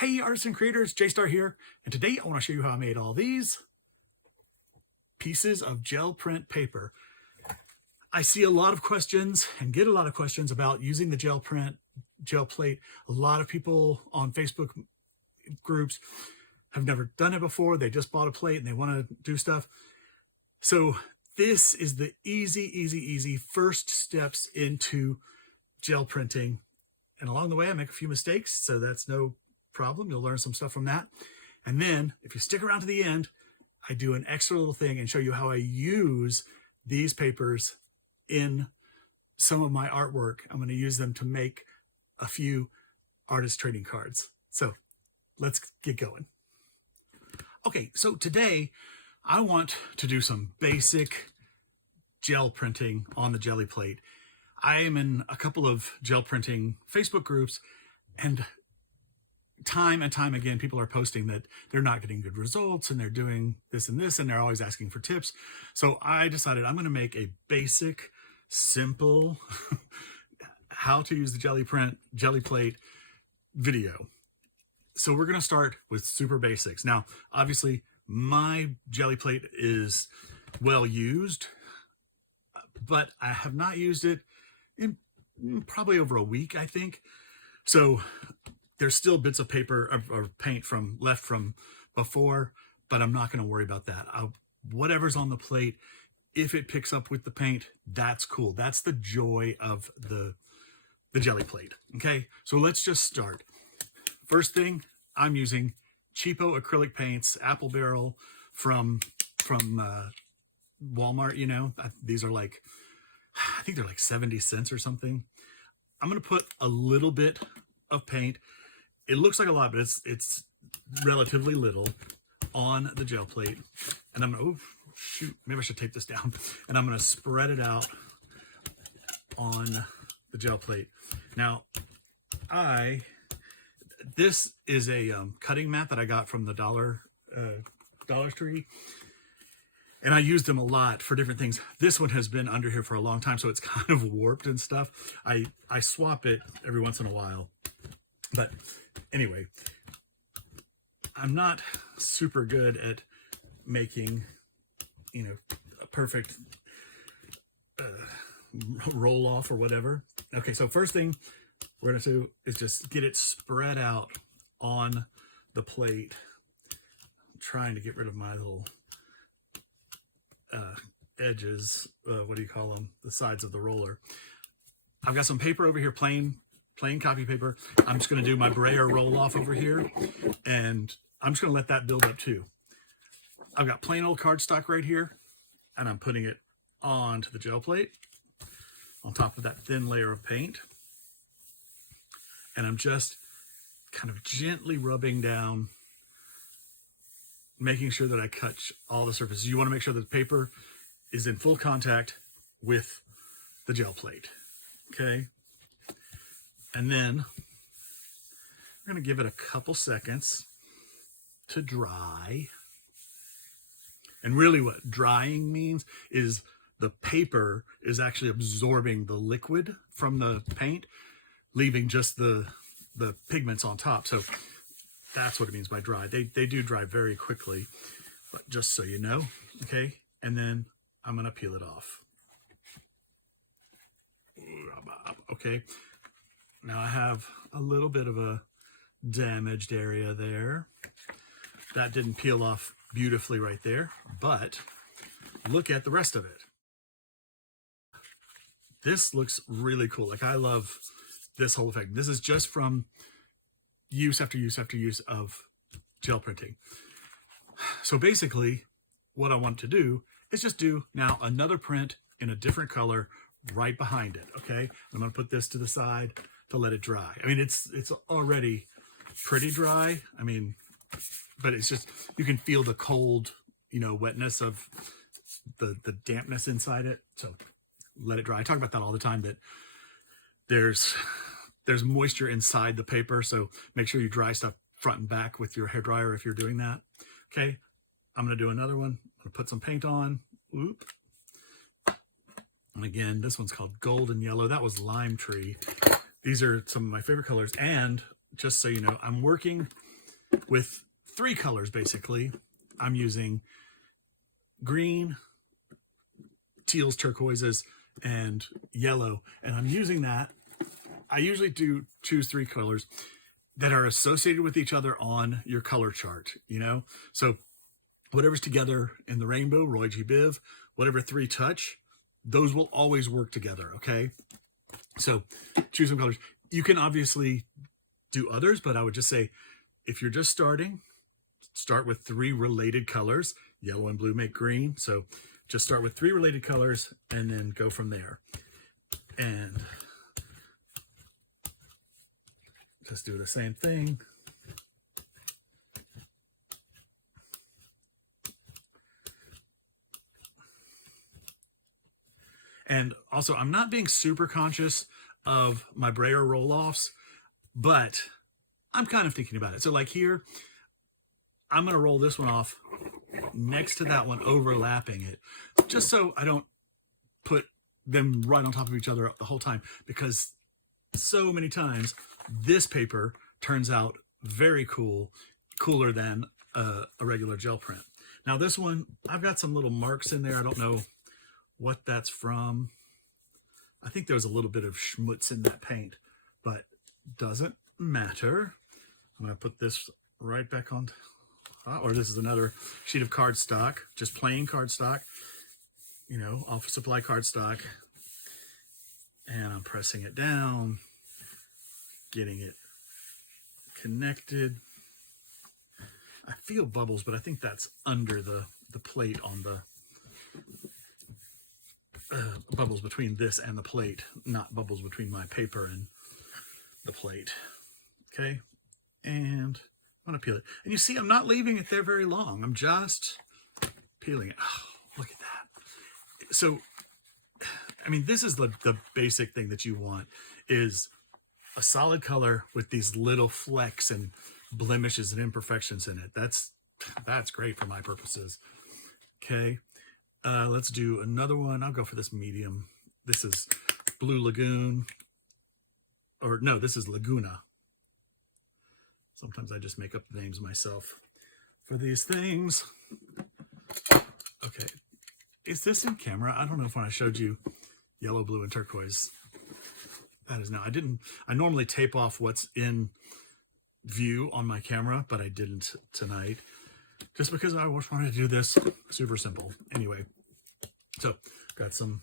Hey artists and creators, J-Star here, and today I want to show you how I made all these pieces of gel print paper. I see a lot of questions and get a lot of questions about using the gel plate. A lot of people on Facebook groups have never done it before. They just bought a plate and they want to do stuff. So this is the easy first steps into gel printing. And along the way, I make a few mistakes, so that's no problem. You'll learn some stuff from that. And then if you stick around to the end, I do an extra little thing and show you how I use these papers in some of my artwork. I'm going to use them to make a few artist trading cards. So let's get going. Okay, so today I want to do some basic gel printing on the jelly plate. I am in a couple of gel printing Facebook groups, and time and time again, people are posting that they're not getting good results and they're doing this and this, and they're always asking for tips. So I decided I'm going to make a basic, simple how to use the jelly plate video. So we're going to start with super basics. Now, obviously, my jelly plate is well used, but I have not used it in probably over a week, I think. So there's still bits of paper or paint left from before, but I'm not going to worry about that. Whatever's on the plate, if it picks up with the paint, that's cool. That's the joy of the jelly plate. Okay, so let's just start. First thing, I'm using cheapo acrylic paints, Apple Barrel from Walmart. You know, these are like, I think they're like 70 cents or something. I'm going to put a little bit of paint. It looks like a lot, but it's relatively little on the gel plate. And I'm going to, oh, shoot, maybe I should tape this down. And I'm going to spread it out on the gel plate. Now, this is a cutting mat that I got from the Dollar Tree. And I use them a lot for different things. This one has been under here for a long time, so it's kind of warped and stuff. I swap it every once in a while. But anyway, I'm not super good at making, a perfect roll off or whatever. Okay, so first thing we're going to do is just get it spread out on the plate. I'm trying to get rid of my little edges, what do you call them? The sides of the roller. I've got some paper over here, plain copy paper. I'm just going to do my brayer roll off over here, and I'm just going to let that build up too. I've got plain old cardstock right here, and I'm putting it onto the gel plate on top of that thin layer of paint. And I'm just kind of gently rubbing down, making sure that I touch all the surfaces. You want to make sure that the paper is in full contact with the gel plate. Okay. And then we're going to give it a couple seconds to dry. And really what drying means is the paper is actually absorbing the liquid from the paint, leaving just the pigments on top. So that's what it means by dry. They do dry very quickly, but just so you know, okay? And then I'm going to peel it off. Okay. Now I have a little bit of a damaged area there. That didn't peel off beautifully right there, but look at the rest of it. This looks really cool. Like, I love this whole effect. This is just from use after use after use of gel printing. So basically what I want to do is just do now another print in a different color right behind it. Okay, I'm going to put this to the side to let it dry. I mean, it's already pretty dry. I mean, but it's just, you can feel the cold, wetness of the dampness inside it. So let it dry. I talk about that all the time, that there's moisture inside the paper. So make sure you dry stuff front and back with your hairdryer if you're doing that. Okay, I'm going to do another one. I'm going to put some paint on. Oop. And again, this one's called Golden Yellow. That was Lime Tree. These are some of my favorite colors. And just so you know, I'm working with 3 colors, basically. I'm using green, teals, turquoises, and yellow. And I'm using that. I usually do choose 3 colors that are associated with each other on your color chart, you know? So whatever's together in the rainbow, Roy G. Biv, whatever 3 touch, those will always work together, okay? So choose some colors. You can obviously do others, but I would just say, if you're just starting, start with 3 related colors. Yellow and blue make green. So just start with 3 related colors and then go from there. And just do the same thing. And also, I'm not being super conscious of my brayer roll-offs, but I'm kind of thinking about it. So like here, I'm going to roll this one off next to that one, overlapping it, just so I don't put them right on top of each other the whole time, because so many times this paper turns out very cool, cooler than a regular gel print. Now this one, I've got some little marks in there. I don't know what that's from. I think there's a little bit of schmutz in that paint, but doesn't matter. I'm going to put this right back on, or this is another sheet of cardstock, just plain cardstock, you know, office supply cardstock. And I'm pressing it down, getting it connected. I feel bubbles, but I think that's under the plate on the bubbles between this and the plate, not bubbles between my paper and the plate. Okay, and I'm gonna peel it. And you see, I'm not leaving it there very long. I'm just peeling it. Oh, look at that. So, I mean, this is the basic thing that you want, is a solid color with these little flecks and blemishes and imperfections in it. That's great for my purposes. Okay, let's do another one. I'll go for this medium. This is Blue Lagoon, or no, this is Laguna. Sometimes I just make up the names myself for these things. Okay, is this in camera? I don't know if when I showed you yellow, blue, and turquoise, that is now. I normally tape off what's in view on my camera, but I didn't tonight, just because I wanted to do this super simple. Anyway, so got some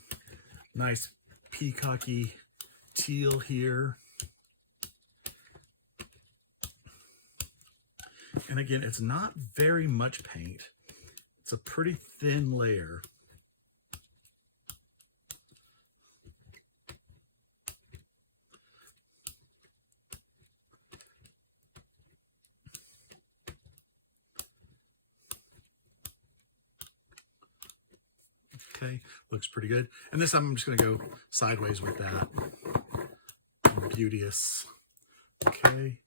nice peacocky teal here. And again, it's not very much paint. It's a pretty thin layer. Okay, looks pretty good. And this time I'm just going to go sideways with that. Beauteous. Okay,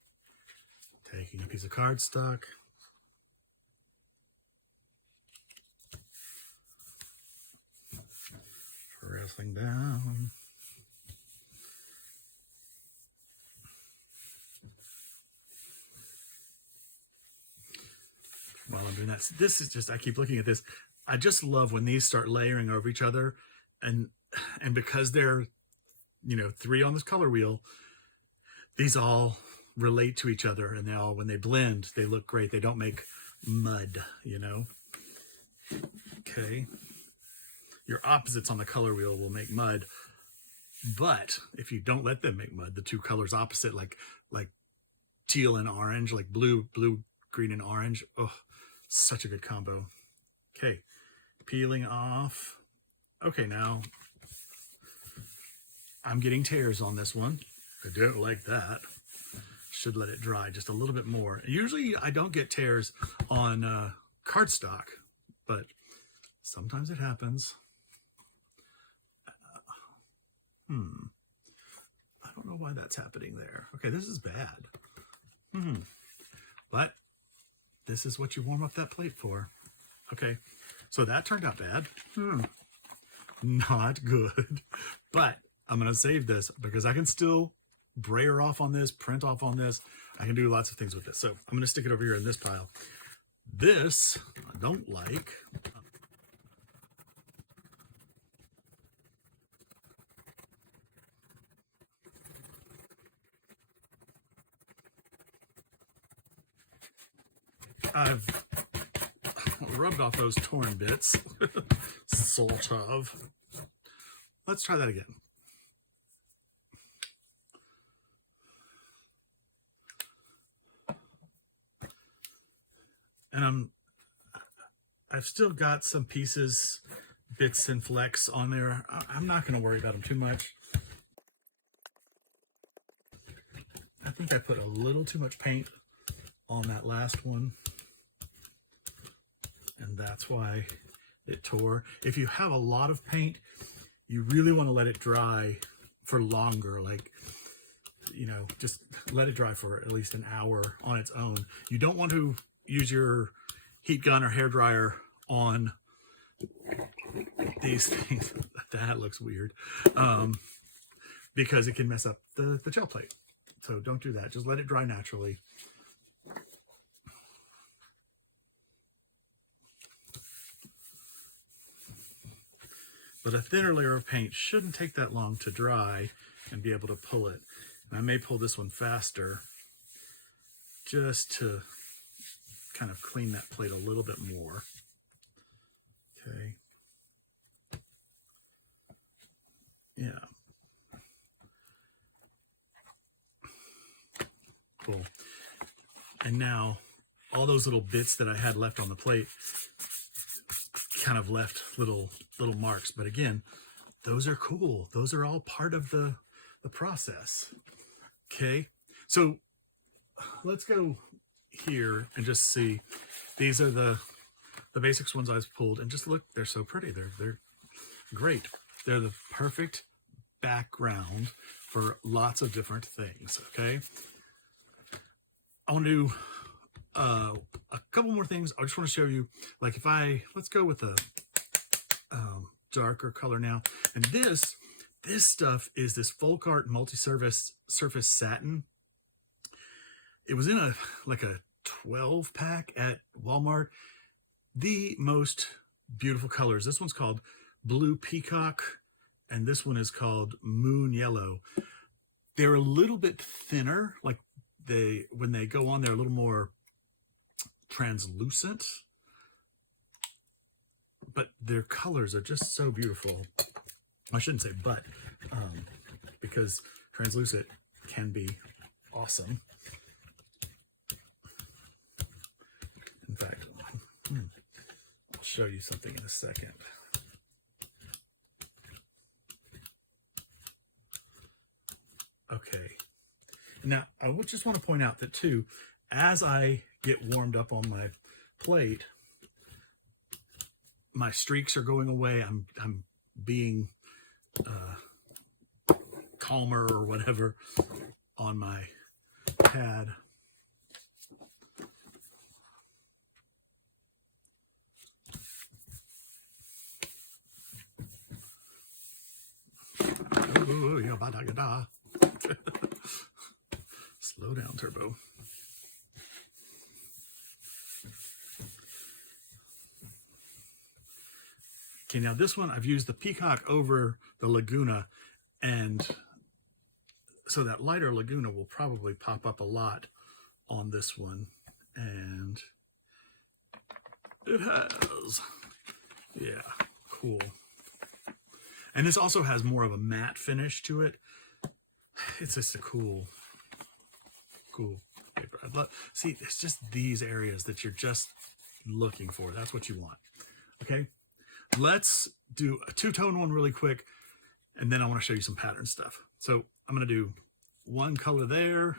taking a piece of cardstock. Pressing down. While I'm doing that, this is just, I keep looking at this. I just love when these start layering over each other, and because they're, you know, 3 on this color wheel, these all relate to each other, and they all, when they blend, they look great. They don't make mud, you know. Okay, your opposites on the color wheel will make mud, but if you don't let them make mud, the 2 colors opposite, like teal and orange, like blue, green, and orange, oh, such a good combo. Okay, peeling off. Okay, now I'm getting tears on this one. I don't like that. Should let it dry just a little bit more. Usually I don't get tears on cardstock, but sometimes it happens. I don't know why that's happening there. Okay, this is bad. But this is what you warm up that plate for. Okay, so that turned out bad. Not good. But I'm going to save this because I can still brayer off on this, print off on this. I can do lots of things with this. So I'm going to stick it over here in this pile. This I don't like. I've rubbed off those torn bits, sort of. Let's try that again. And I've still got some pieces, bits and flecks on there. I'm not going to worry about them too much. I think I put a little too much paint on that last one, and that's why it tore. If you have a lot of paint, you really want to let it dry for longer, like, you know, just let it dry for at least an hour on its own. You don't want to use your heat gun or hair dryer on these things. That looks weird, because it can mess up the gel plate. So don't do that. Just let it dry naturally. But a thinner layer of paint shouldn't take that long to dry and be able to pull it. And I may pull this one faster just to kind of clean that plate a little bit more. Okay. Yeah. Cool. And now all those little bits that I had left on the plate kind of left little marks. But again, those are cool. Those are all part of the process. Okay. So let's go here and just see. These are the basics ones I've pulled, and just look, they're so pretty. They're great. They're the perfect background for lots of different things. Okay. I want to do a couple more things. I just want to show you, like, let's go with a darker color now. And this stuff is this folk art multi-surface satin. It was in a 12 pack at Walmart. The most beautiful colors. This one's called Blue Peacock, and this one is called Moon Yellow. They're a little bit thinner, like when they go on, they're a little more translucent, but their colors are just so beautiful. I shouldn't say but, because translucent can be awesome. In fact, I'll show you something in a second. Okay. Now, I would just want to point out that too, as I get warmed up on my plate, my streaks are going away. I'm being calmer or whatever on my pad. Oh, yeah, slow down, Turbo. Okay, now this one, I've used the Peacock over the Laguna, and so that lighter Laguna will probably pop up a lot on this one. And it has, yeah, cool. And this also has more of a matte finish to it. It's just a cool paper. See, it's just these areas that you're just looking for. That's what you want. Okay, let's do a two-tone one really quick, and then I want to show you some pattern stuff. So I'm going to do one color there,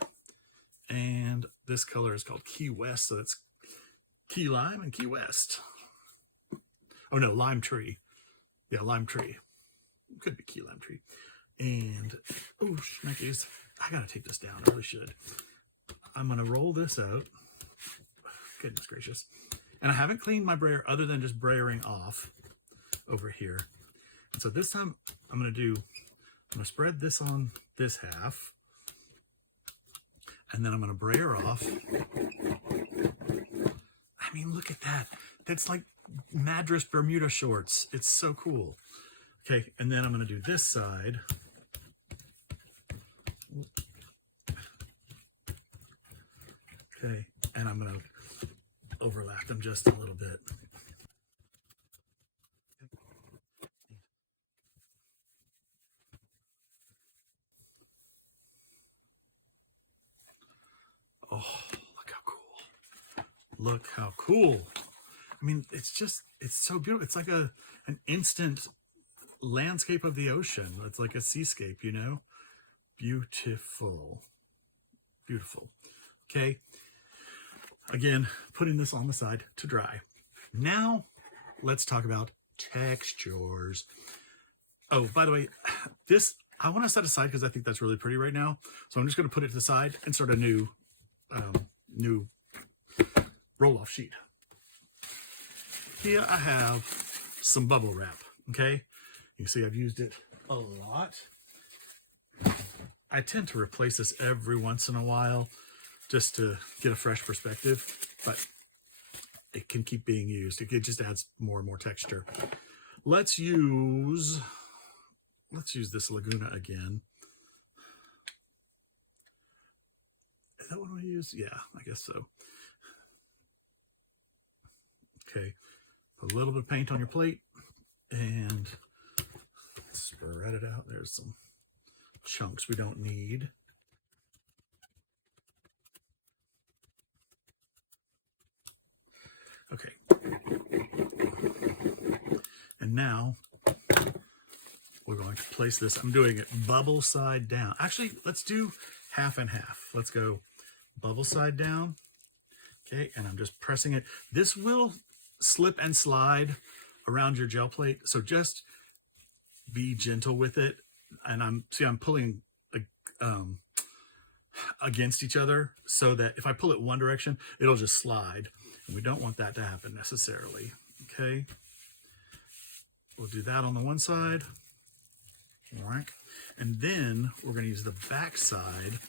and this color is called Key West, so that's Key Lime and Key West. Oh no, Lime Tree. Yeah, Lime Tree. Could be Key Lime Tree. And, oh, schmeckies. I gotta take this down. I really should. I'm gonna roll this out. Goodness gracious. And I haven't cleaned my brayer other than just brayering off over here. And so this time I'm gonna spread this on this half. And then I'm going to brayer off. I mean, look at that. That's like Madras Bermuda shorts. It's so cool. Okay, and then I'm going to do this side. Okay, and I'm going to overlap them just a little bit. Oh, look how cool. Look how cool. I mean, it's so beautiful. It's like an instant landscape of the ocean. It's like a seascape, you know? Beautiful. Beautiful. Okay. Again, putting this on the side to dry. Now, let's talk about textures. Oh, by the way, this I want to set aside because I think that's really pretty right now. So I'm just going to put it to the side and start a new roll-off sheet. Here I have some bubble wrap, okay? You can see I've used it a lot. I tend to replace this every once in a while just to get a fresh perspective, but it can keep being used. It just adds more and more texture. Let's use this Laguna again. Is that what we use? Yeah, I guess so. Okay, put a little bit of paint on your plate and spread it out. There's some chunks we don't need. Okay. And now we're going to place this. I'm doing it bubble side down. Actually, let's do half and half. Let's go bubble side down. Okay, and I'm just pressing it. This will slip and slide around your gel plate, so just be gentle with it. And I'm pulling against each other so that if I pull it one direction, it'll just slide. And we don't want that to happen necessarily. Okay, we'll do that on the one side. All right, and then we're going to use the back side.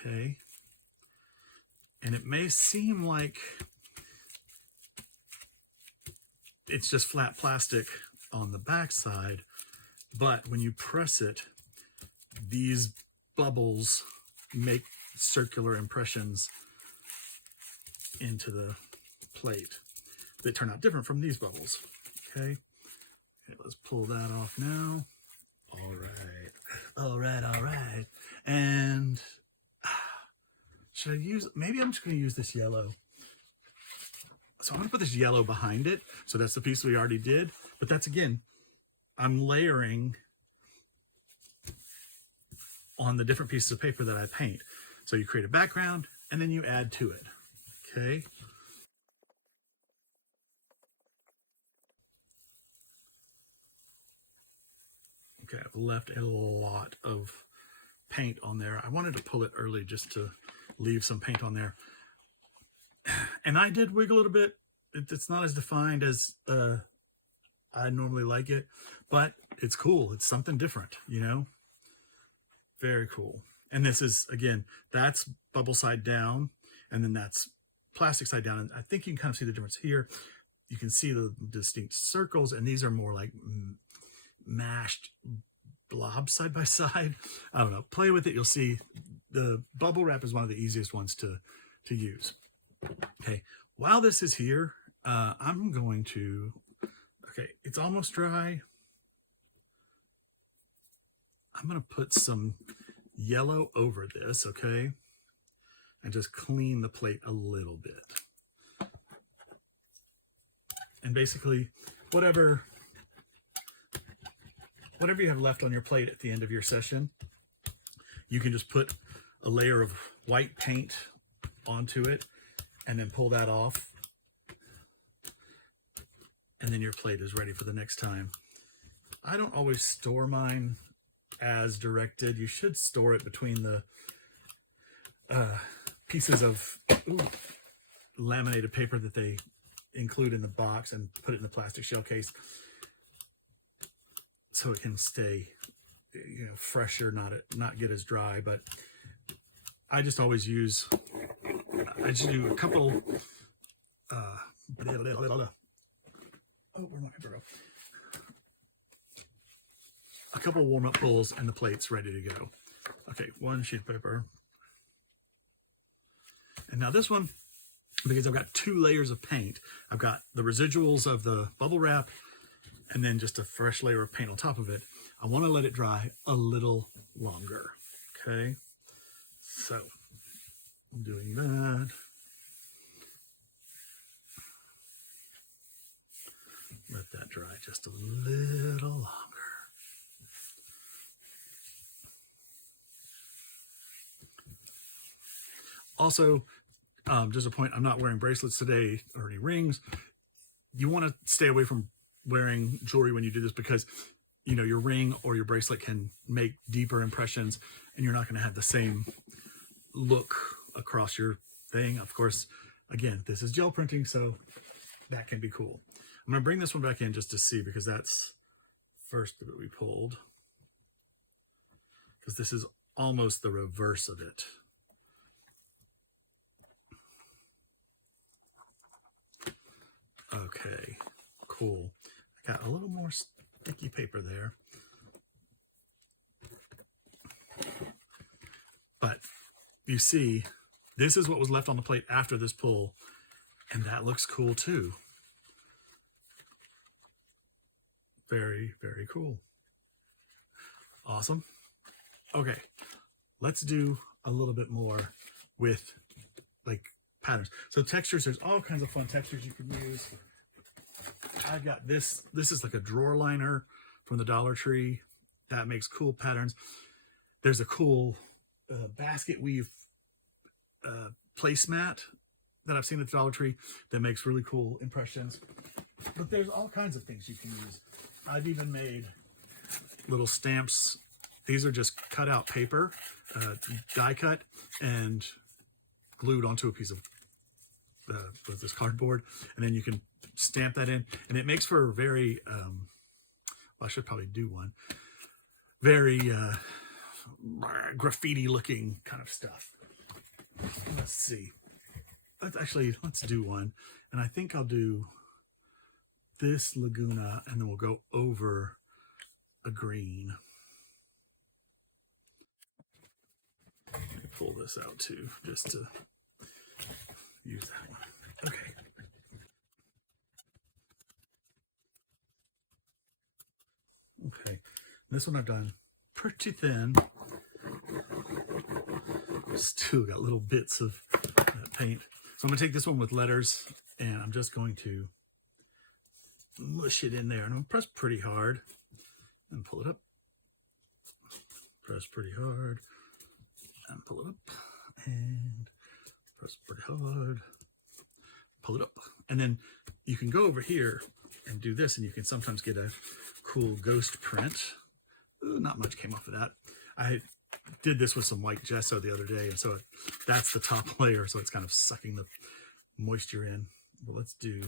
Okay, and it may seem like it's just flat plastic on the back side, but when you press it, these bubbles make circular impressions into the plate that turn out different from these bubbles. Okay, let's pull that off now. All right. And should I use, maybe I'm just going to use this yellow. So I'm going to put this yellow behind it. So that's the piece we already did. But that's, again, I'm layering on the different pieces of paper that I paint. So you create a background and then you add to it. Okay. Okay, I've left a lot of paint on there. I wanted to pull it early just to leave some paint on there. And I did wiggle it a bit. It's not as defined as I normally like it, but it's cool. It's something different, you know? Very cool. And this is, again, that's bubble side down, and then that's plastic side down. And I think you can kind of see the difference here. You can see the distinct circles, and these are more like mashed blobs side by side. I don't know. Play with it. You'll see the bubble wrap is one of the easiest ones to use. Okay. While this is here, I'm going to, okay, it's almost dry. I'm going to put some yellow over this, okay? And just clean the plate a little bit. And basically, whatever you have left on your plate at the end of your session, you can just put a layer of white paint onto it and then pull that off. And then your plate is ready for the next time. I don't always store mine as directed. You should store it between the pieces of laminated paper that they include in the box and put it in the plastic shell case so it can stay fresher, not get as dry. But I just always use, I just do a couple, oh, where my paper go? A couple warm-up bowls and the plate's ready to go. Okay, one sheet of paper. And now this one, because I've got 2 layers of paint, I've got the residuals of the bubble wrap and then just a fresh layer of paint on top of it. I want to let it dry a little longer. Okay, so I'm doing that. Let that dry just a little longer. Also, just a point, I'm not wearing bracelets today or any rings. You want to stay away from wearing jewelry when you do this because, your ring or your bracelet can make deeper impressions and you're not going to have the same look across your thing. Of course, again, this is gel printing, so that can be cool. I'm going to bring this one back in just to see because that's first that we pulled. Because this is almost the reverse of it. Okay, cool. I got a little more sticky paper there. But you see, this is what was left on the plate after this pull, and that looks cool too. Very, very cool. Awesome. Okay, let's do a little bit more with like patterns. So textures, there's all kinds of fun textures you can use. I've got this is like a drawer liner from the Dollar Tree that makes cool patterns. There's a cool basket weave placemat that I've seen at the Dollar Tree that makes really cool impressions. But there's all kinds of things you can use. I've even made little stamps. These are just cut out paper, die cut and glued onto a piece of with this cardboard, and then you can stamp that in, and it makes for a very well, I should probably do one, very graffiti looking kind of stuff. Let's see, let's do one, and I think I'll do this Laguna and then we'll go over a green. Let me pull this out too just to use that one. Okay. Okay, this one I've done pretty thin. Still got little bits of paint. So I'm gonna take this one with letters and I'm just going to mush it in there. And I'm gonna press pretty hard and pull it up. Press pretty hard and pull it up. And press pretty hard, pull it up. And then you can go over here and do this and you can sometimes get a cool ghost print. Ooh, not much came off of that. I did this with some white gesso the other day, and so that's the top layer, so it's kind of sucking the moisture in. But let's do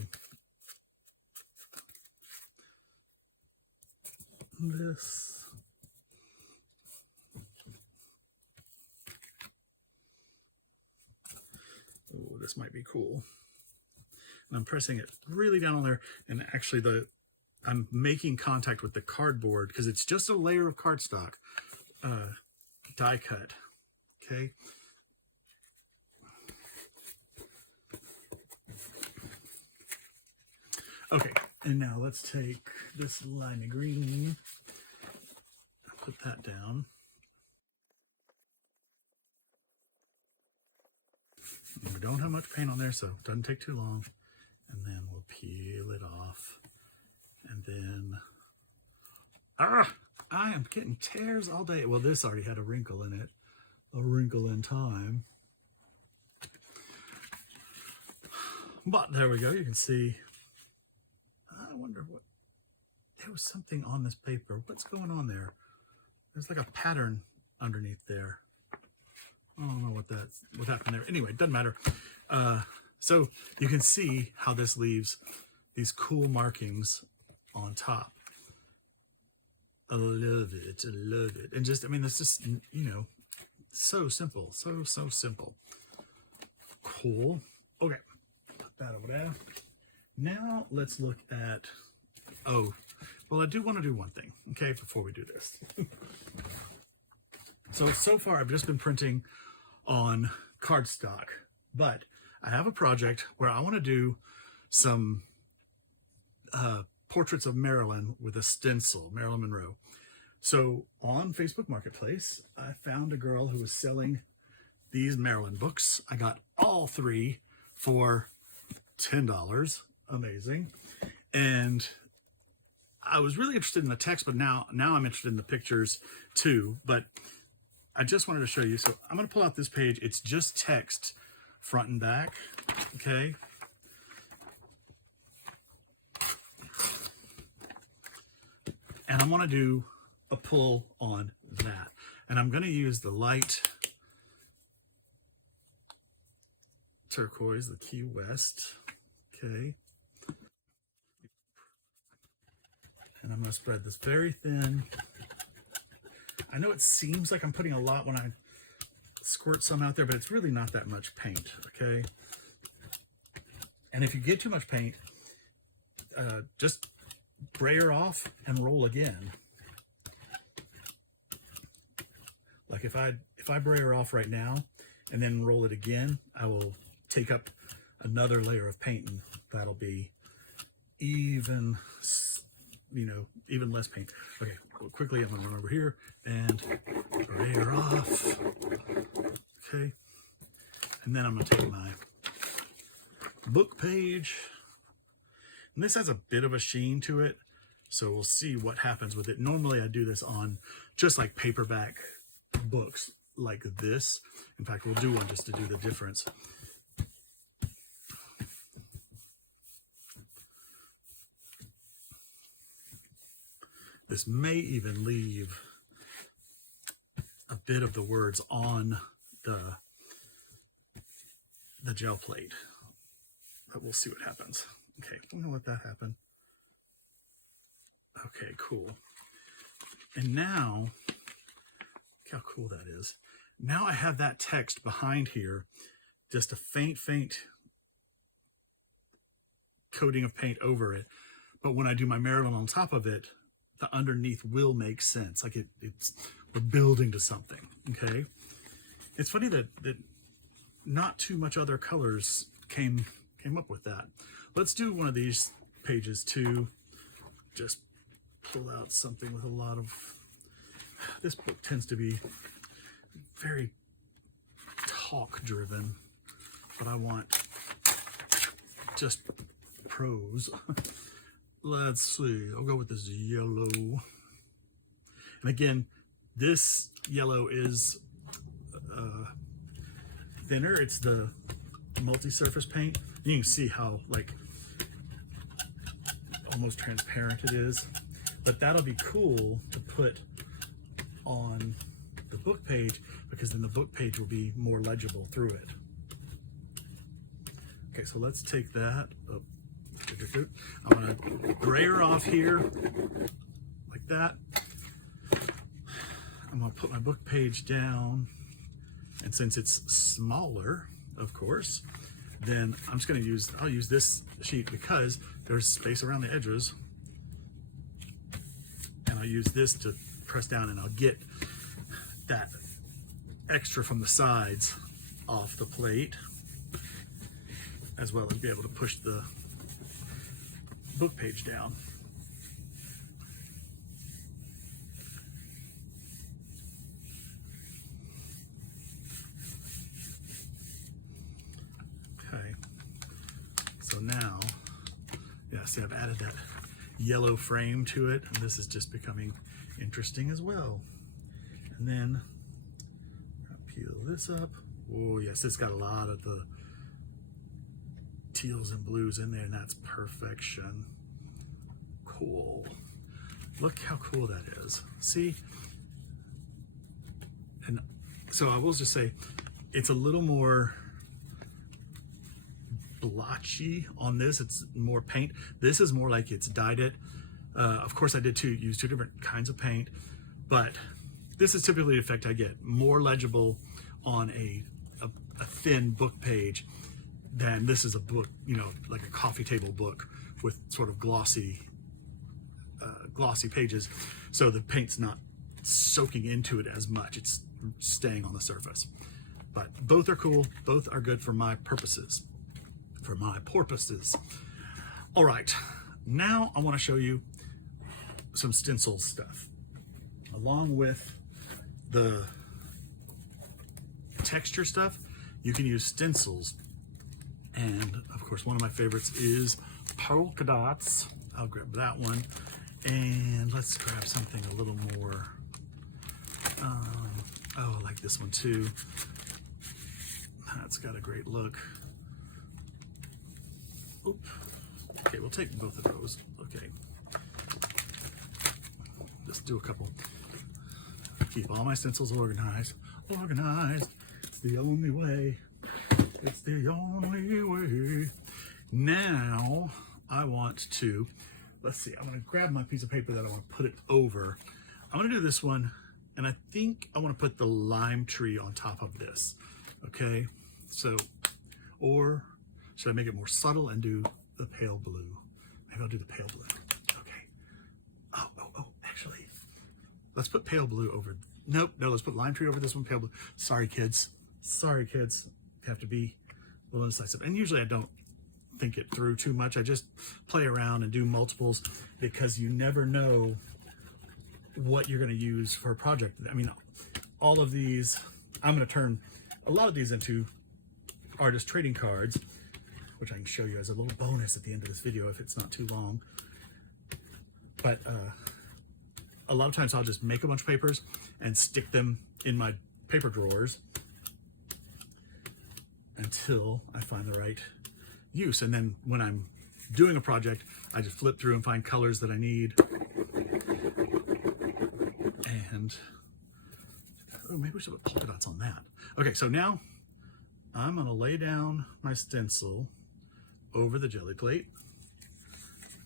this. Oh, this might be cool. And I'm pressing it really down on there, and actually I'm making contact with the cardboard because it's just a layer of cardstock, die cut. Okay. Okay, and now let's take this lime green, put that down. And we don't have much paint on there, so it doesn't take too long. And then we'll peel it off. And then, I am getting tears all day. Well, this already had a wrinkle in it. A wrinkle in time. But there we go. You can see. I wonder what. There was something on this paper. What's going on there? There's like a pattern underneath there. I don't know what happened there. Anyway, it doesn't matter. So you can see how this leaves these cool markings on top. I love it. I love it. And just, I mean, it's just, you know, so simple. So simple. Cool. Okay. Put that over there. Now let's look at, oh, well, I do want to do one thing, okay, before we do this. So far I've just been printing on cardstock, but I have a project where I want to do some portraits of Marilyn with a stencil, Marilyn Monroe. So on Facebook Marketplace, I found a girl who was selling these Marilyn books. I got all 3 for $10. Amazing. And I was really interested in the text, but now I'm interested in the pictures too. But I just wanted to show you. So I'm going to pull out this page. It's just text front and back. Okay. And I want to do a pull on that. And I'm going to use the light turquoise, the Key West. Okay. And I'm going to spread this very thin. I know it seems like I'm putting a lot when I squirt some out there, but it's really not that much paint, okay? And if you get too much paint, just brayer off and roll again. Like if I brayer off right now and then roll it again, I will take up another layer of paint, and that'll be even, you know, even less paint. Okay, well, quickly I'm gonna run over here and brayer off. Okay, and then I'm gonna take my book page, and this has a bit of a sheen to it, so we'll see what happens with it. Normally I do this on just like paperback books like this. In fact, we'll do one just to do the difference. This may even leave a bit of the words on the gel plate, but we'll see what happens. Okay, I'm gonna let that happen. Okay, cool. And now, look how cool that is. Now I have that text behind here, just a faint coating of paint over it. But when I do my Marilyn on top of it, the underneath will make sense. Like it's we're building to something. Okay. It's funny that not too much other colors came up with that. Let's do one of these pages too. Just pull out something with a lot of, this book tends to be very talk driven, but I want just prose. Let's see, I'll go with this yellow. And again, this yellow is thinner. It's the multi-surface paint. You can see how like almost transparent it is, but that'll be cool to put on the book page because then the book page will be more legible through it. Okay, so let's take that up. I'm going to brayer off here like that. I'm going to put my book page down, and since it's smaller, of course, then I'm just going to I'll use this sheet because there's space around the edges, and I'll use this to press down, and I'll get that extra from the sides off the plate, as well as be able to push the book page down. Okay, so now, yeah, see, I've added that yellow frame to it, and this is just becoming interesting as well. And then I'll peel this up. Oh yes, it's got a lot of the teals and blues in there, and that's perfection. Cool. Look how cool that is. See? And so I will just say it's a little more blotchy on this. It's more paint. This is more like it's dyed it. Of course, I did use two different kinds of paint, but this is typically the effect I get. More legible on a thin book page than this is a book, you know, like a coffee table book with sort of glossy pages. So the paint's not soaking into it as much. It's staying on the surface. But both are cool. Both are good for my purposes. All right, now I want to show you some stencil stuff. Along with the texture stuff, you can use stencils. And of course, one of my favorites is polka dots. I'll grab that one. And let's grab something a little more, oh, I like this one too. That's got a great look. Oop. Okay, we'll take both of those. Okay. Just do a couple. Keep all my stencils organized. Organized. It's the only way. It's the only way. Now, I want to, let's see, I'm going to grab my piece of paper that I want to put it over. I'm going to do this one, and I think I want to put the lime tree on top of this. Okay, so, or should I make it more subtle and do the pale blue? Maybe I'll do the pale blue. Okay. Oh, actually, let's put pale blue over. Nope, no, let's put lime tree over this one, pale blue. Sorry, kids. Sorry, kids. You have to be a little incisive. And usually I don't think it through too much. I just play around and do multiples because you never know what you're going to use for a project. I mean, all of these, I'm going to turn a lot of these into artist trading cards, which I can show you as a little bonus at the end of this video if it's not too long. But a lot of times I'll just make a bunch of papers and stick them in my paper drawers until I find the right use. And then when I'm doing a project, I just flip through and find colors that I need. And oh, maybe we should put polka dots on that. Okay, so now I'm gonna lay down my stencil over the jelly plate.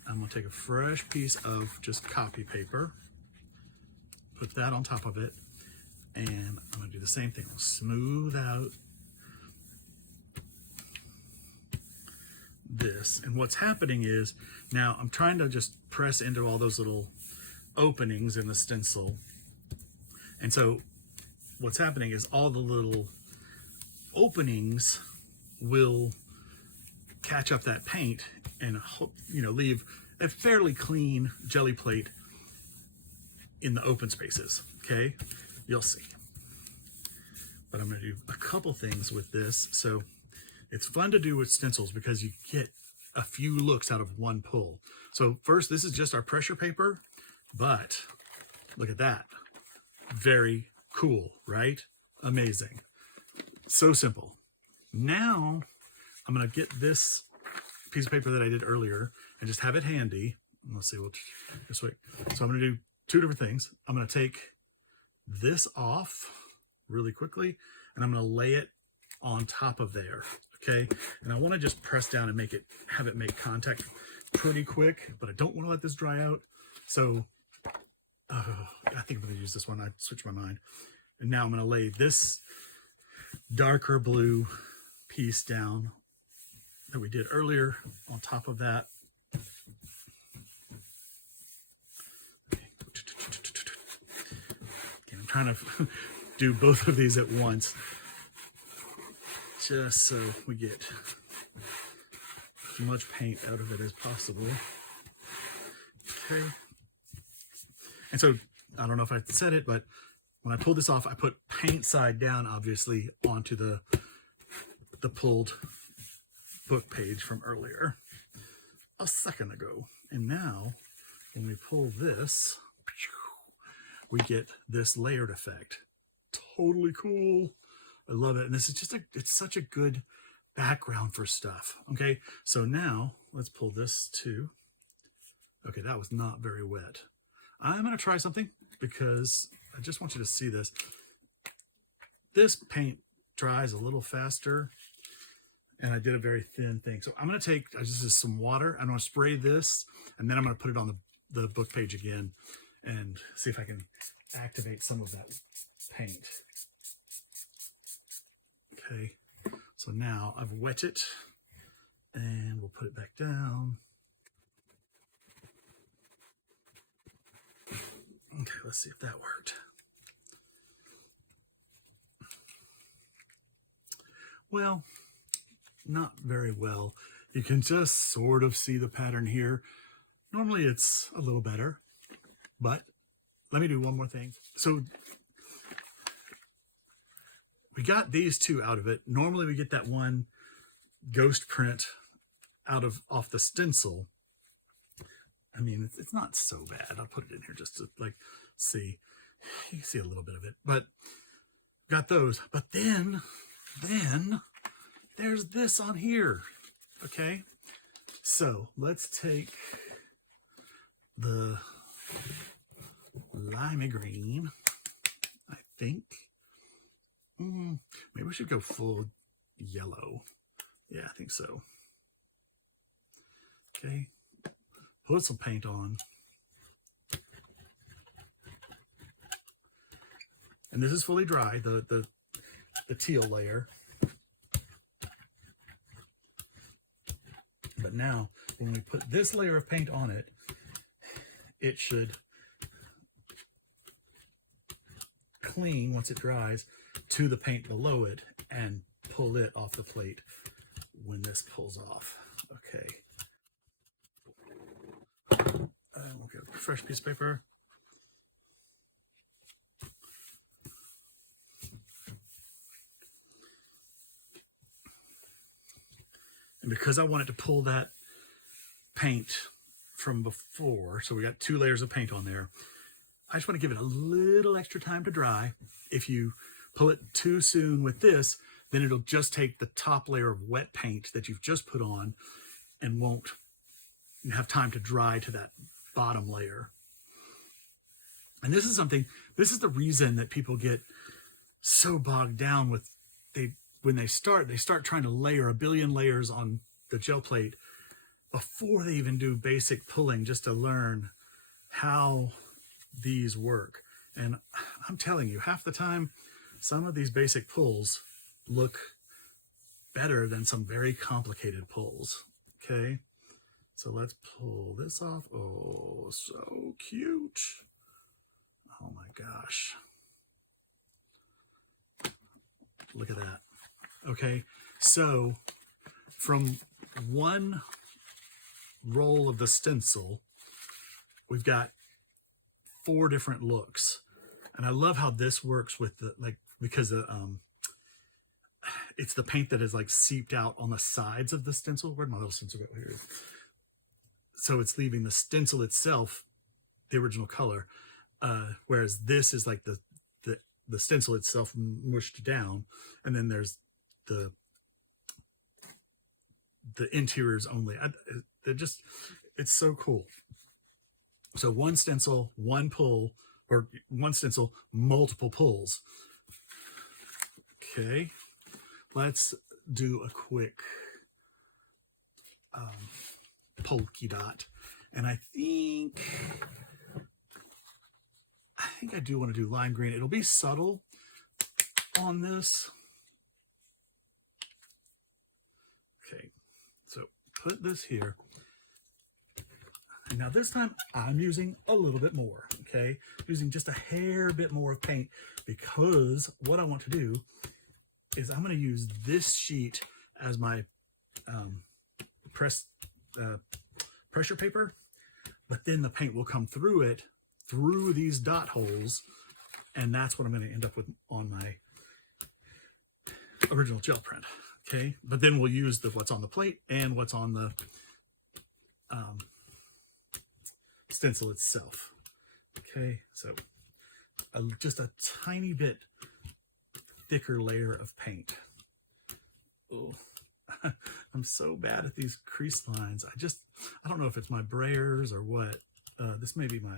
I'm gonna take a fresh piece of just copy paper, put that on top of it, and I'm gonna do the same thing. I'll smooth out this. And what's happening is now I'm trying to just press into all those little openings in the stencil. And so what's happening is all the little openings will catch up that paint and, you know, leave a fairly clean jelly plate in the open spaces. Okay, you'll see. But I'm going to do a couple things with this. So it's fun to do with stencils because you get a few looks out of one pull. So first, this is just our pressure paper, but look at that. Very cool, right? Amazing. So simple. Now I'm going to get this piece of paper that I did earlier and just have it handy. Let's see, we'll just wait. So I'm going to do two different things. I'm going to take this off really quickly and I'm going to lay it on top of there. Okay, and I want to just press down and have it make contact pretty quick, but I don't want to let this dry out. So I think I'm going to use this one. I switched my mind. And now I'm going to lay this darker blue piece down that we did earlier on top of that. Okay, I'm trying to do both of these at once, just so we get as much paint out of it as possible. Okay. And so, I don't know if I said it, but when I pulled this off, I put paint side down, obviously, onto the pulled book page from earlier a second ago. And now, when we pull this, we get this layered effect. Totally cool. I love it. And this is just it's such a good background for stuff. Okay, so now let's pull this too. Okay, that was not very wet. I'm going to try something because I just want you to see this. This paint dries a little faster and I did a very thin thing. So I'm going to take just some water. I'm going to spray this and then I'm going to put it on the book page again and see if I can activate some of that paint. Okay, so now I've wet it and we'll put it back down. Okay, let's see if that worked. Well, not very well. You can just sort of see the pattern here. Normally it's a little better, but let me do one more thing. So we got these two out of it. Normally we get that one ghost print off the stencil. I mean, it's not so bad. I'll put it in here just to like see. You can see a little bit of it, but got those. But then there's this on here. Okay, so let's take the limey green, I think. Maybe we should go full yellow. Yeah, I think so. Okay, put some paint on. And this is fully dry, the teal layer. But now, when we put this layer of paint on it, it should cling, once it dries, to the paint below it and pull it off the plate when this pulls off. Okay. We'll get a fresh piece of paper. And because I wanted to pull that paint from before, so we got 2 layers of paint on there, I just want to give it a little extra time to dry. If you pull it too soon with this, then it'll just take the top layer of wet paint that you've just put on and won't have time to dry to that bottom layer. And this is the reason that people get so bogged down with, when they start trying to layer a billion layers on the gel plate before they even do basic pulling, just to learn how these work. And I'm telling you, half the time, some of these basic pulls look better than some very complicated pulls. Okay, so let's pull this off. Oh, so cute. Oh my gosh. Look at that. Okay, so from one roll of the stencil, we've got 4 different looks. And I love how this works with the, because it's the paint that is like seeped out on the sides of the stencil. Where'd my little stencil go? Here. So it's leaving the stencil itself the original color, whereas this is like the stencil itself mushed down, and then there's the interiors only. It's so cool. So one stencil, one pull, or one stencil, multiple pulls. Okay, let's do a quick polka dot. And I think I do want to do lime green. It'll be subtle on this. Okay, so put this here. And now this time I'm using a little bit more, okay? Using just a hair bit more of paint, because what I want to do is I'm going to use this sheet as my pressure paper, but then the paint will come through it, through these dot holes, and that's what I'm going to end up with on my original gel print. Okay, but then we'll use what's on the plate and what's on the stencil itself. Okay, so just a tiny bit thicker layer of paint. Oh, I'm so bad at these crease lines. I don't know if it's my brayers or what. This may be my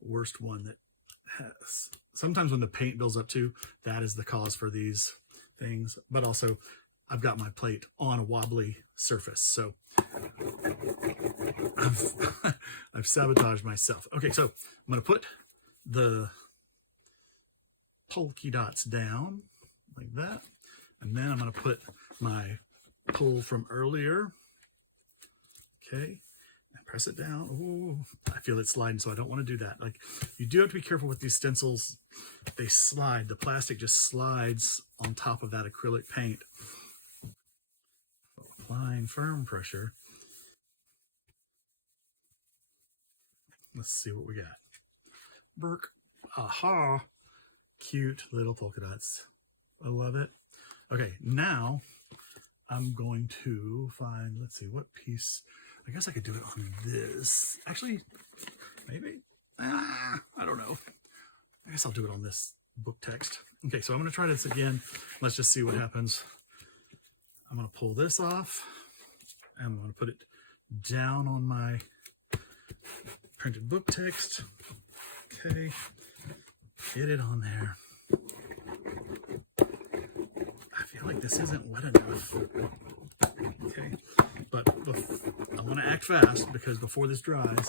worst one that has. Sometimes when the paint builds up too, that is the cause for these things. But also, I've got my plate on a wobbly surface. So I've sabotaged myself. Okay, so I'm going to put the polka dots down like that. And then I'm going to put my pull from earlier. Okay, and press it down. Ooh, I feel it sliding, so I don't want to do that. Like, you do have to be careful with these stencils. They slide. The plastic just slides on top of that acrylic paint. Applying firm pressure. Let's see what we got. Burk. Aha. Cute little polka dots. I love it. Okay, now I'm going to find, let's see, what piece. I guess I could do it on this. Actually, maybe. I don't know. I guess I'll do it on this book text. Okay, so I'm going to try this again. Let's just see what happens. I'm going to pull this off. And I'm going to put it down on my printed book text. Okay, get it on there. I feel like this isn't wet enough. Okay, but I want to act fast because before this dries,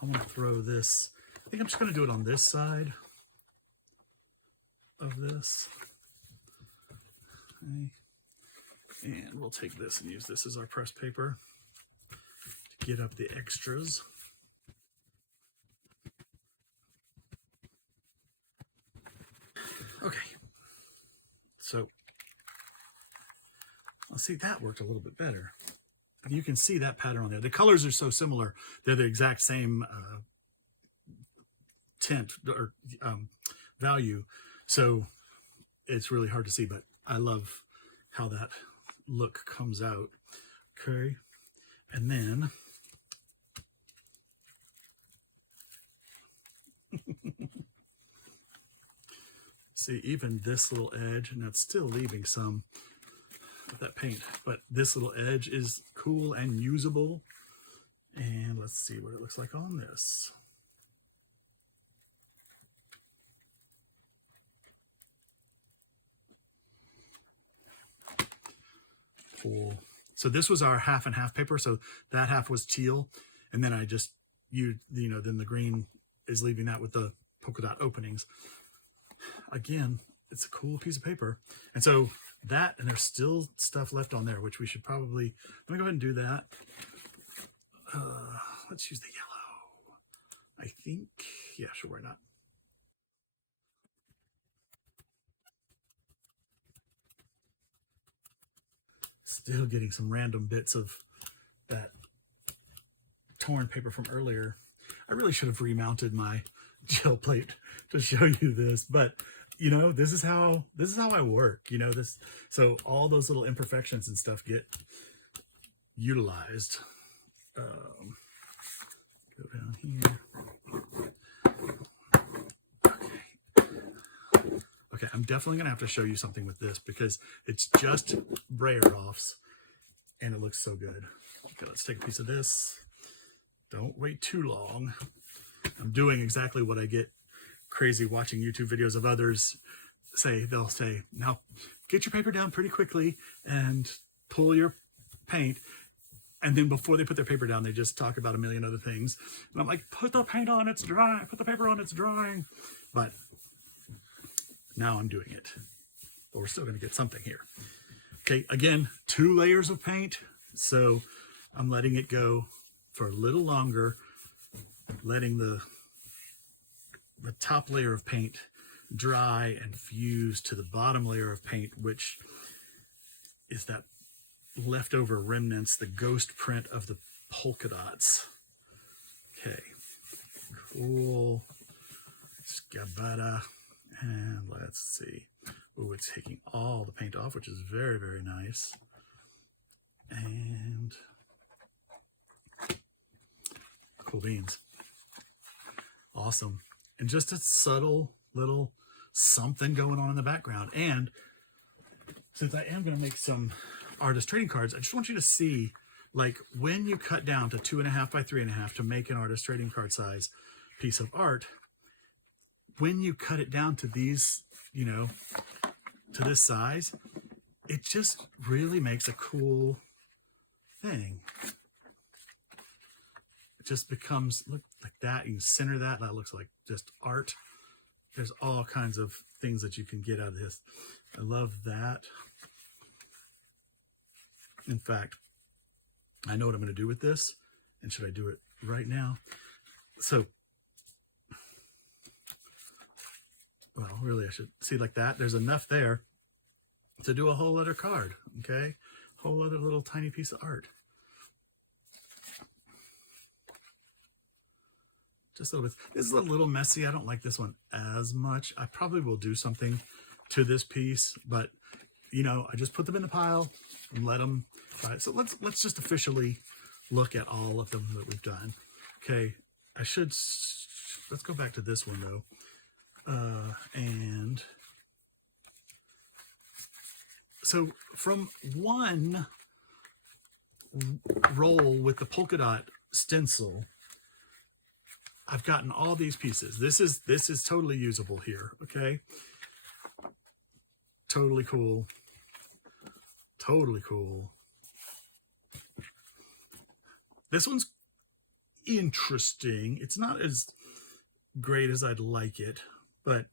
I want to throw this. I think I'm just going to do it on this side of this. Okay. And we'll take this and use this as our press paper to get up the extras. Okay, so let's see, that worked a little bit better. You can see that pattern on there. The colors are so similar. They're the exact same tint or value. So it's really hard to see, but I love how that look comes out. Okay, and then see, even this little edge, and that's still leaving some of that paint, but this little edge is cool and usable. And let's see what it looks like on this. Cool. So this was our half and half paper. So that half was teal, and then I just then the green is leaving that with the polka dot openings. Again, it's a cool piece of paper. And so that, and there's still stuff left on there, which we should probably, let me go ahead and do that. Let's use the yellow. I think, yeah, sure, why not? Still getting some random bits of that torn paper from earlier. I really should have remounted my gel plate to show you this, but you know, this is how I work, you know, this, so all those little imperfections and stuff get utilized. Go down here. Okay, I'm definitely gonna have to show you something with this because it's just brayer offs and it looks so good. Okay, let's take a piece of this. Don't wait too long. I'm doing exactly what I get crazy watching YouTube videos of others say. They'll say, now get your paper down pretty quickly and pull your paint. And then before they put their paper down, they just talk about a million other things. And I'm like, put the paint on, it's dry. Put the paper on, it's drying. But now I'm doing it. But we're still going to get something here. Okay, again, 2 layers of paint. So I'm letting it go for a little longer, letting the top layer of paint dry and fuse to the bottom layer of paint, which is that leftover remnants, the ghost print of the polka dots. Okay, cool. Scabata. And let's see. Oh, it's taking all the paint off, which is very, very nice. And cool beans. Awesome. And just a subtle little something going on in the background. And since I am going to make some artist trading cards, I just want you to see, like, when you cut down to 2.5 by 3.5 to make an artist trading card size piece of art, when you cut it down to these, you know, to this size, it just really makes a cool thing. It just becomes, look like that. You can center that. That looks like just art. There's all kinds of things that you can get out of this. I love that. In fact, I know what I'm going to do with this. And should I do it right now? So, well, really, I should see like that. There's enough there to do a whole other card, okay? Whole other little tiny piece of art. Just a little bit. This is a little messy. I don't like this one as much. I probably will do something to this piece, but you know, I just put them in the pile and let them try it. So let's just officially look at all of them that we've done. Okay, let's go back to this one though. And so from one roll with the polka dot stencil, I've gotten all these pieces. This is totally usable here, okay? Totally cool. Totally cool. This one's interesting. It's not as great as I'd like it, but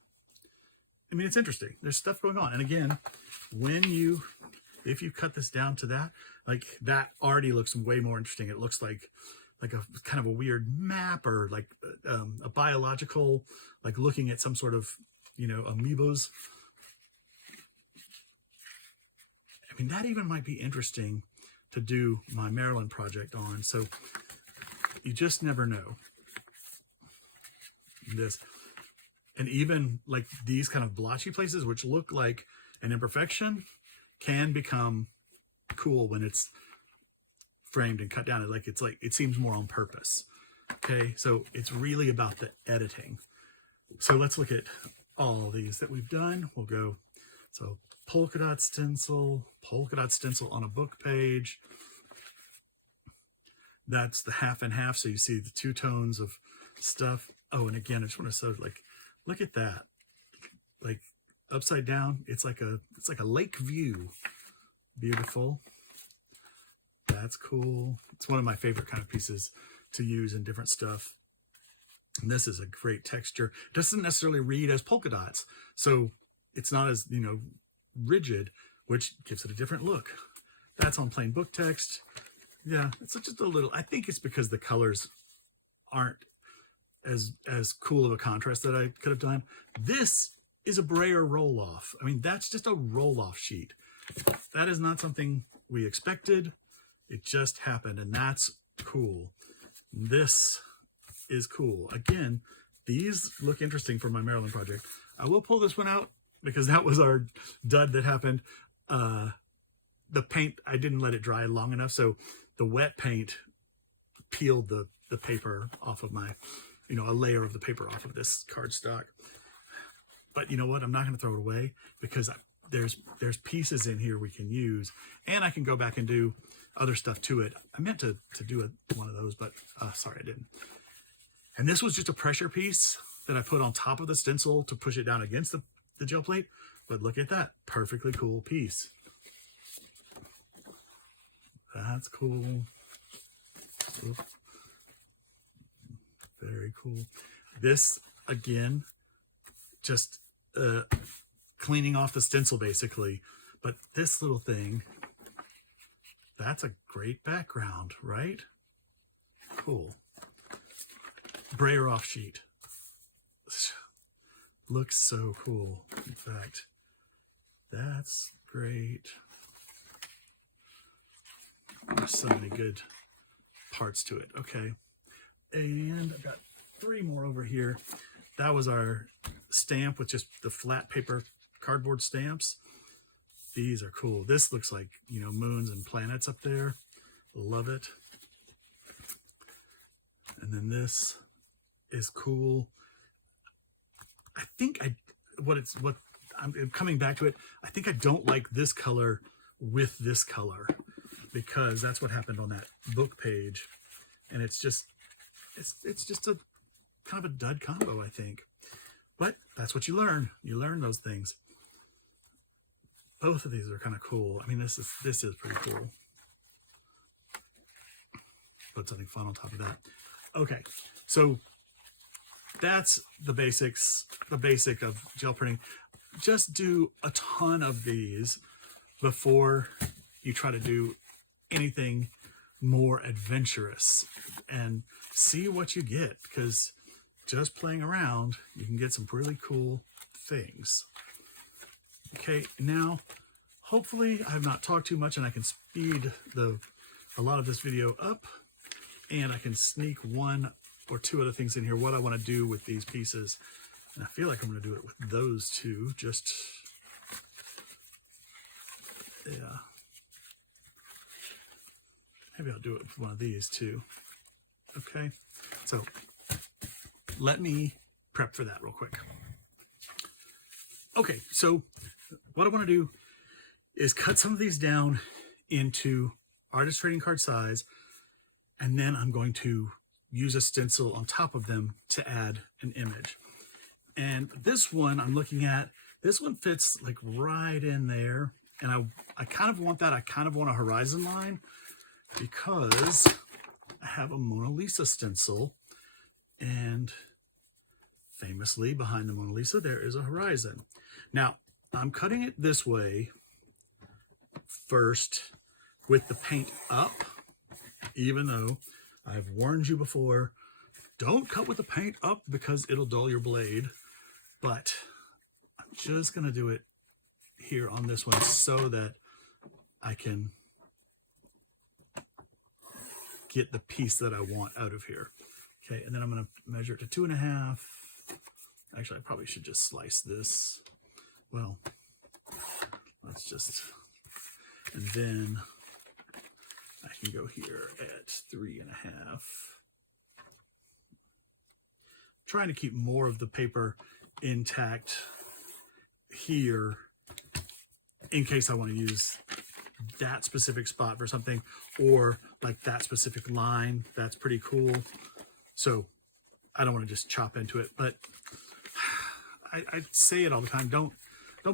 I mean, it's interesting. There's stuff going on. And again, if you cut this down to that, like that already looks way more interesting. It looks like a kind of a weird map, or like a biological, like looking at some sort of, you know, amoebas. I mean, that even might be interesting to do my Maryland project on. So you just never know. This, and even like these kind of blotchy places, which look like an imperfection, can become cool when it's framed and cut down. Like it seems more on purpose. Okay, so it's really about the editing. So let's look at all these that we've done. We'll go, so polka dot stencil on a book page. That's the half and half, so you see the two tones of stuff. Oh, and again, I just want to show, like, look at that, like upside down. It's like a lake view. Beautiful. That's cool. It's one of my favorite kind of pieces to use in different stuff. And this is a great texture. It doesn't necessarily read as polka dots, so it's not as, you know, rigid, which gives it a different look. That's on plain book text. Yeah, it's just a little, I think it's because the colors aren't as cool of a contrast that I could have done. This is a Brayer roll-off. I mean, that's just a roll-off sheet. That is not something we expected. It just happened, and that's cool. This is cool. Again, these look interesting for my Maryland project. I will pull this one out because that was our dud that happened. The paint, I didn't let it dry long enough, so the wet paint peeled the paper off of my, you know, a layer of the paper off of this cardstock. But you know what? I'm not going to throw it away because there's pieces in here we can use, and I can go back and do other stuff to it. I meant to do one of those, but sorry, I didn't. And this was just a pressure piece that I put on top of the stencil to push it down against the gel plate. But look at that, perfectly cool piece. That's cool. Oop. Very cool. This, again, just cleaning off the stencil basically. But this little thing, that's a great background, right? Cool. Brayer off sheet. Looks so cool. In fact, that's great. There's so many good parts to it. Okay. And I've got 3 more over here. That was our stamp with just the flat paper cardboard stamps. These are cool. This looks like, you know, moons and planets up there. Love it. And then this is cool. I think I'm coming back to it. I think I don't like this color with this color, because that's what happened on that book page. And it's just a kind of a dud combo, I think. But that's what you learn. You learn those things. both of these are kind of cool. I mean, this is pretty cool. Put something fun on top of that. Okay, so that's the basics, the basic of gel printing. Just do a ton of these before you try to do anything more adventurous, and see what you get, because just playing around, you can get some really cool things. Okay, now hopefully I have not talked too much and I can speed a lot of this video up, and I can sneak one or two other things in here, what I want to do with these pieces. And I feel like I'm going to do it with those two, just, yeah. Maybe I'll do it with one of these too. Okay, so let me prep for that real quick. Okay, so what I want to do is cut some of these down into artist trading card size, and then I'm going to use a stencil on top of them to add an image. And this one I'm looking at, this one fits like right in there, and I kind of want that. I kind of want a horizon line, because I have a Mona Lisa stencil, and famously behind the Mona Lisa there is a horizon. Now I'm cutting it this way first with the paint up, even though I've warned you before, don't cut with the paint up because it'll dull your blade. But I'm just gonna do it here on this one so that I can get the piece that I want out of here. Okay, and then I'm gonna measure it to 2.5. Actually, I probably should just slice this. Well, let's just, and then I can go here at 3.5. Trying to keep more of the paper intact here in case I want to use that specific spot for something, or like that specific line. That's pretty cool. So I don't want to just chop into it, but I say it all the time. Don't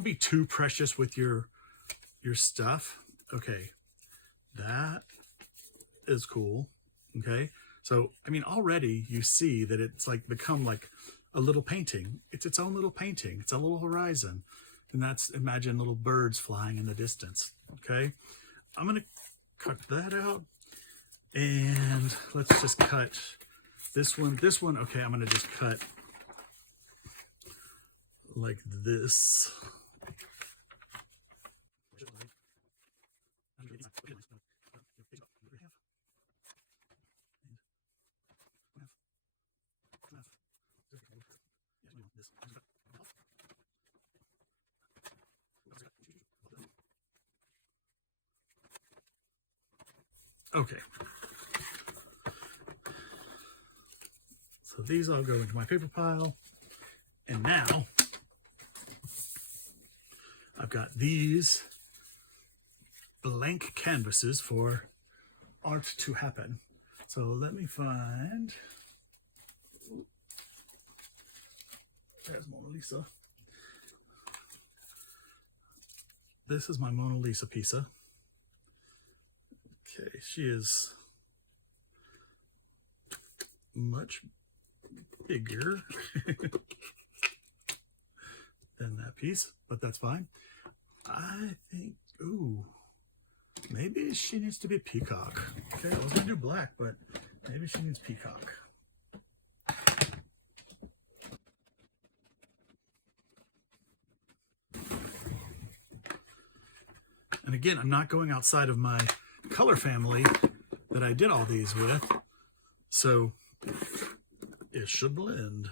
be too precious with your stuff. Okay, that is cool. Okay, so I mean, already you see that it's like become like a little painting. It's its own little painting. It's a little horizon, and that's, imagine little birds flying in the distance. Okay, I'm gonna cut that out, and let's just cut this one. This one, okay, I'm gonna just cut like this. Okay. So these all go into my paper pile. And now I've got these blank canvases for art to happen. So let me find, there's Mona Lisa. This is my Mona Lisa pizza. Okay, she is much bigger than that piece, but that's fine. I think, ooh, maybe she needs to be peacock. Okay, I was gonna do black, but maybe she needs peacock. And again, I'm not going outside of my color family that I did all these with, so it should blend.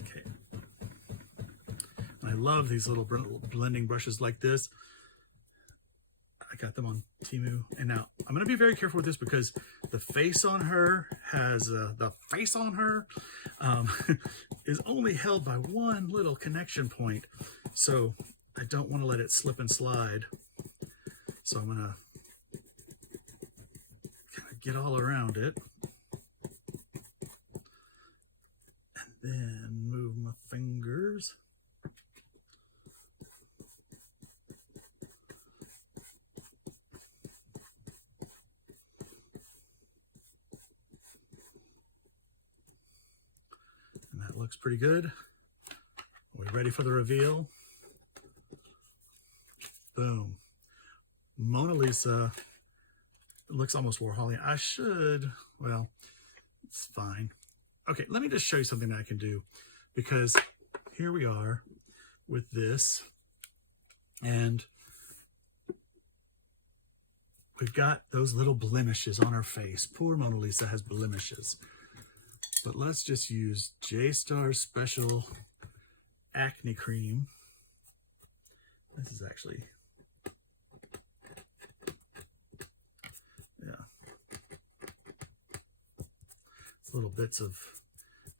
Okay. And I love these little blending brushes like this. I got them on Temu. And now I'm going to be very careful with this because the face on her has is only held by one little connection point. So I don't want to let it slip and slide. So I'm going to kind of get all around it. And then move my fingers. looks pretty good. Are we ready for the reveal? Boom. Mona Lisa. It looks almost Warholian. I should, well, it's fine. Okay, let me just show you something that I can do, because here we are with this, and we've got those little blemishes on her face. Poor Mona Lisa has blemishes. But let's just use J-Star's Special Acne Cream. This is actually, yeah, it's little bits of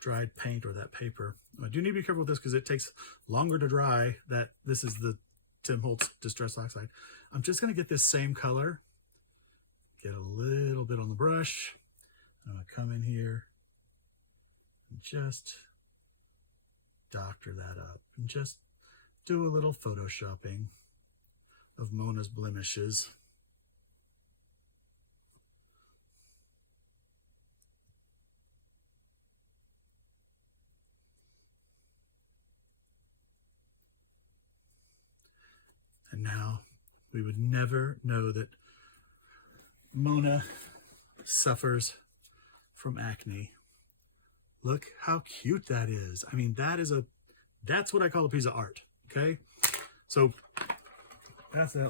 dried paint or that paper. I do need to be careful with this because it takes longer to dry. This is the Tim Holtz Distress Oxide. I'm just going to get this same color, get a little bit on the brush. I'm going to come in here and just doctor that up and just do a little photoshopping of Mona's blemishes. And now we would never know that Mona suffers from acne. Look how cute that is. I mean, that's what I call a piece of art. Okay, so that's that.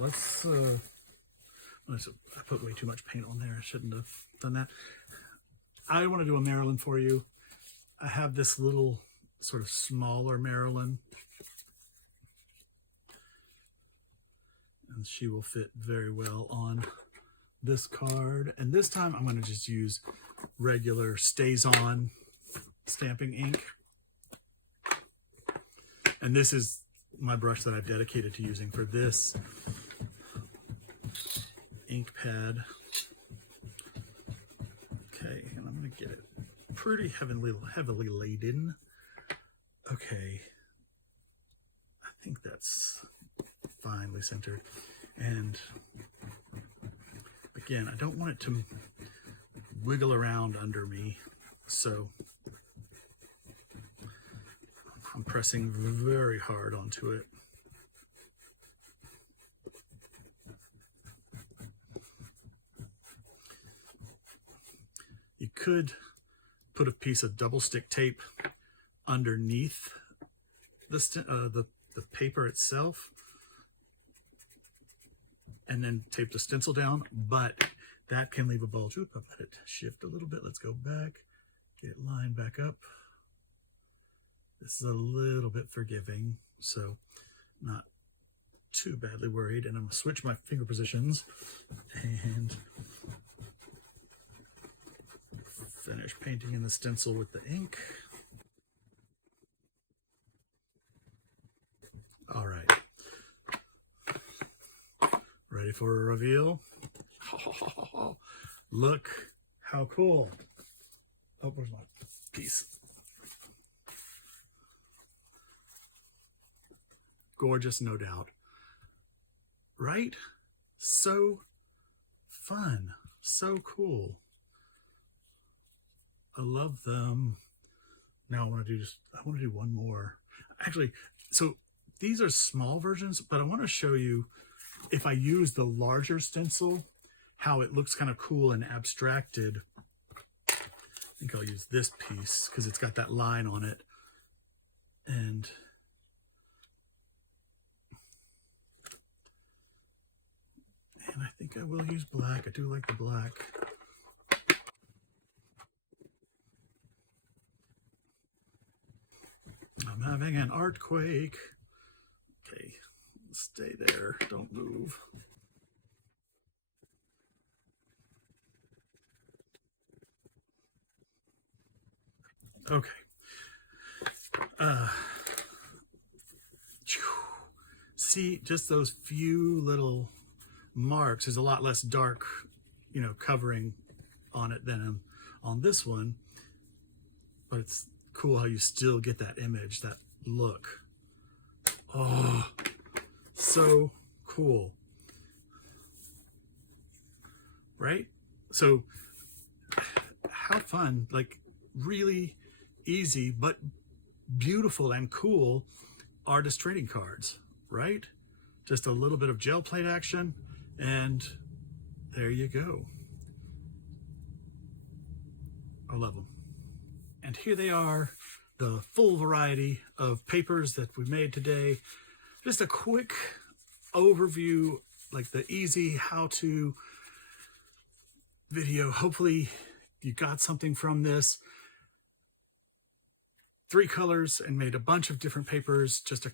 I put way too much paint on there. I shouldn't have done that. I want to do a Marilyn for you. I have this little sort of smaller Marilyn, and she will fit very well on this card. And this time I'm going to just use regular Stays On stamping ink. And this is my brush that I've dedicated to using for this ink pad. Okay, and I'm going to get it pretty heavily laden. Okay, I think that's finely centered. And again, I don't want it to wiggle around under me, so I'm pressing very hard onto it. You could put a piece of double stick tape underneath the paper itself and then tape the stencil down, but that can leave a bulge. Oop, I've let it shift a little bit. Let's go back, get it lined back up. This is a little bit forgiving, so not too badly worried. And I'm going to switch my finger positions and finish painting in the stencil with the ink. All right. Ready for a reveal? Look how cool. Oh, where's my piece? Gorgeous, no doubt. Right? So fun. So cool. I love them. Now I want to do one more. Actually, so these are small versions, but I want to show you, if I use the larger stencil, how it looks kind of cool and abstracted. I think I'll use this piece because it's got that line on it. And I think I will use black. I do like the black. I'm having an art quake. Okay, stay there. Don't move. Okay. See, just those few little marks. There's a lot less dark, covering on it than on this one. But it's cool how you still get that image, that look. Oh, so cool. Right? So how fun, like really easy, but beautiful and cool artist trading cards, right? Just a little bit of gel plate action, and there you go. I love them. And here they are, the full variety of papers that we made today. Just a quick overview, like the easy how-to video. Hopefully you got something from this. 3 colors and made a bunch of different papers. Just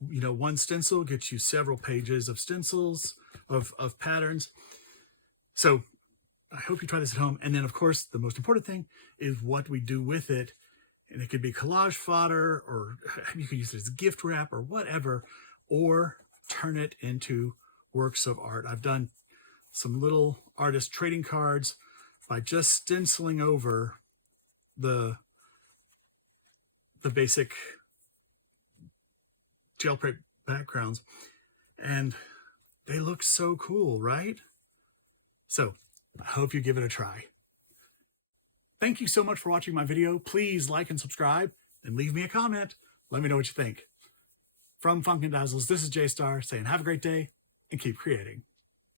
one stencil gets you several pages of stencils, of patterns. So I hope you try this at home. And then, of course, the most important thing is what we do with it. And it could be collage fodder, or you could use it as gift wrap or whatever, or turn it into works of art. I've done some little artist trading cards by just stenciling over the basic gel print backgrounds, and they look so cool, right? So I hope you give it a try. Thank you so much for watching my video. Please like and subscribe and leave me a comment. Let me know what you think. From Funk and Dazzles, this is J-Star saying have a great day and keep creating.